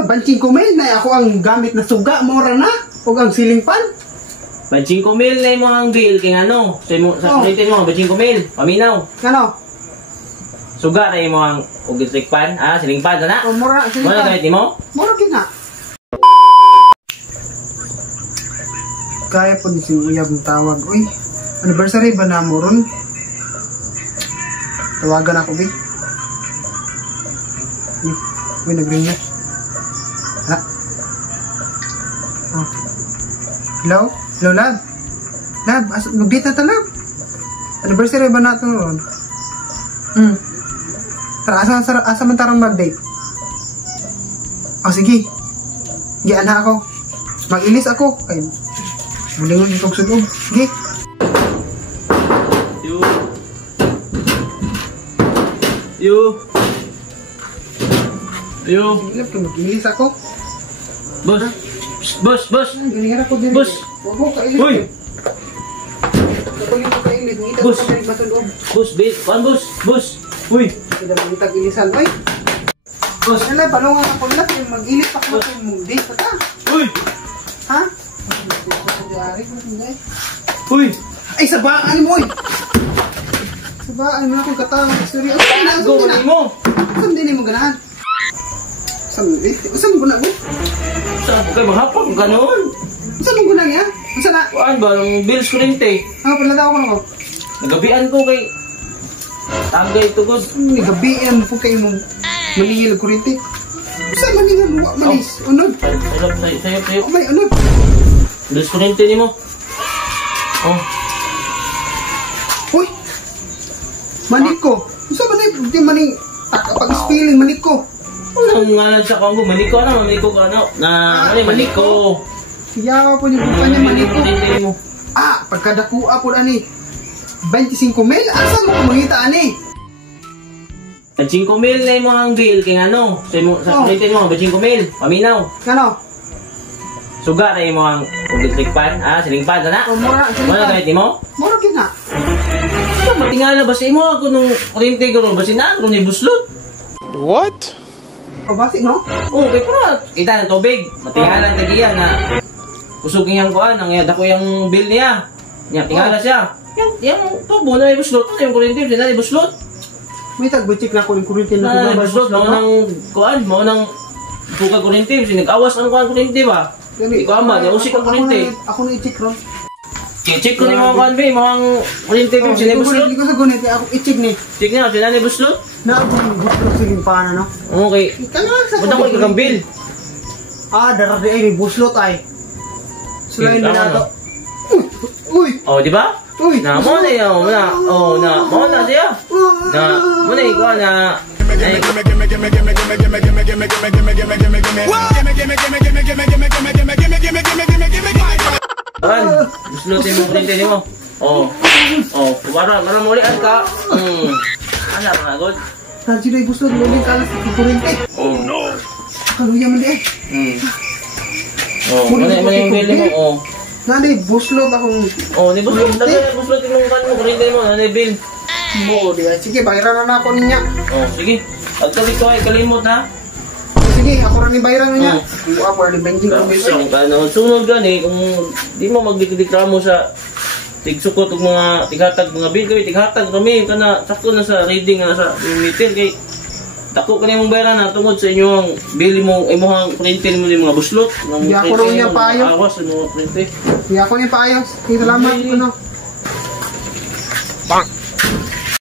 Sa bansing kumil na ako ang gamit na suga, mora na. O ang ceiling fan. Bansing kumil na yung mga bill kay ano. Sa kuryente mo, bansing kumil. Paminaw. Ano? Suga na yung mga electric fan. Ceiling fan na. O mora na, ceiling Muna fan. gamit mo? Mora na. Kaya po din si Uyab ng tawag. Uy, anniversary ba na mo ron? Tawagan ako, Big. Uy, nag-ring na. Hala. Oh. Hello? Hello, Lab? Lab, mag-date na ito, Lab. Anniversary ba na ito ron? Tara, asa man tarong mag-date? Oh, sige. Giyan na ako. Mag-ilis ako. Ay, bulingon itong sunog. Sige. Yo. Mag-ilis ako. Boss. Ganihara ko din. Boss. Huwag mo kailis. Uy. Kapag yung kailis, ngita Boss. ko pa rin matulog. Boss. Uy. Kaya magitag ilisan. Uy. Boss. Wala, balungan ako lang. Mag-ilis pa ko sa mag-date pa ta. Uy. Ha? Uy. Ay, sabaan mo, oy! Sabaan mo na akong katawang istorya. Go, mali mo. Saan din mo ganahan? Saan mo ganahan mo? Saan ko kayo maghapon? Ganoon. Saan mo ganahan yan? Saan na? Kuhaan ba? Ang bills kuryente. Palada ako na ko. Nagabian ko kay Tagay tugod. Nagabian po kayo mong maningil ng kurente. Saan maningil mo? Manis? Unod? Sayo. May unod? Bills kuryente ni mo. Oh. Uy! Manik ko! Saan manik? Hindi manik. Pag-spilling, manik ko. Anong ngalan sa Congo? Maniko na, maniko ka ano? Maniko. Siyawa po yung buka niya, manik ko. Kuryente mo. Pagkadakua po ani. 25 mil? Asa mo kumangita ani? At 5 mil na yung mga bill kay ano. Sa kuryente mo, 5 mil. Paminaw. Kano? Suga na yung mga electric fan. Ceiling fan na. Mura, Muna gamit mo? mura kita. Matingala ba sa imo ako nung kuryente ko ron? Basi na, kung ibuslot. What? Basi, no? Okay, pero kita ng tubig. Matingala ang tagiyan na kusugin yung kuhan. Ang dako yung bill niya. Tingala siya. Yung tubo na ibuslot. Yung kuryente, hindi na ibuslot. May tag-check na ako yung kuryente na Ibuslot, maunang kuhan, maunang buka kuryente. Nag-awas ang kuhan kuryente ba? Ikaw ama, nausik ang kuryente. Ako na i-check ron. Check ko ni mga kuhan ba, mga kuryente ba, sinibuslot? Hindi ko sa gunit, ako i-check ni. Check niya, sinibuslot? Buslot sa limpana, no? Okay. Punta ko ikaw bill. Darari ay, may buslot ay. Sulayin mo na ito. Uy! Oh, di ba? Uy! Na mo na yun, mo na siya. Na, mo na ikaw na. Kan, buslutin mo kuryente mo. Para maulian ka. Ano na agad? Saan sila yung buslot? Muling kalas sa kuryente. Oh no. Kaluya man di ay. Mana yung bill mo? Nani, buslot akong... Ni buslot. Buslutin mo kuryente mo. Nani bill. Mo, di ay. Sige, bayaran na ako niya. Sige. Pagkabit ko ay kalimot ha. Sige, ako rin bayaran niya. Ako rin benjing ko bill. Sunod gani, kung di mo magdikramo sa tigsukot og mga tighatag mga bill kay tighatag kami kana sakto na sa reading na sa meter kay dako kani mong bayaran na tungod sa inyong bill mo imong kuryente mo mga buslot. Di ako rin niya paayos. Awas ano kuryente. Di ako niya paayos. Salamat ko no. Bang.